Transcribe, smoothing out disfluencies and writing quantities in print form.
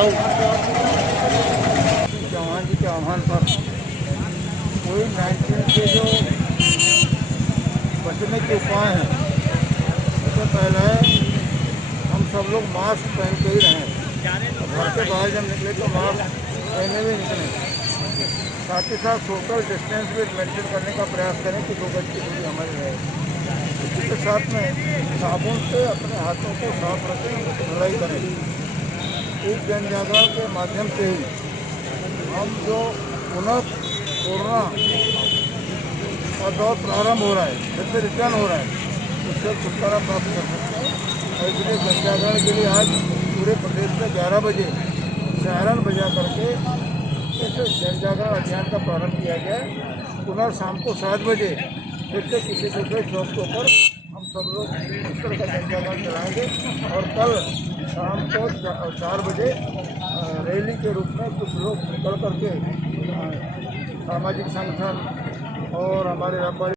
बचाओ चौहान जी के आह्वान पर कोविड-19 के जो बचने के उपाय हैं, सबसे पहले हम सब लोग मास्क पहन के ही रहें। घर के बाहर जब निकले तो मास्क पहने हुए निकलें। साथ ही साथ सोशल डिस्टेंस भी मेंटेन करने का प्रयास करें कि 2 गज की दूरी हमारी रहे। इसी के साथ में साबुन से अपने हाथों को साफ रखें, धुलाई करें। इस जन जागरण के माध्यम से ही हम जो पुनः कोरोना का दौर प्रारंभ हो रहा है, फिर से रिटर्न हो रहा है, उससे छुटकारा प्राप्त कर सकते हैं। और इसलिए जन जागरण के लिए आज पूरे प्रदेश में 11 बजे सायरन बजा करके इस जन जागरण अभियान का प्रारंभ किया गया है। पुनः शाम को 7 बजे फिर से किसी दूसरे चौक के ऊपर हम सब लोग इस तरह का जन जागरण चलाएँगे। और कल शाम को 4 बजे रैली के रूप में कुछ लोग निकल करके सामाजिक संगठन और हमारे व्यापारी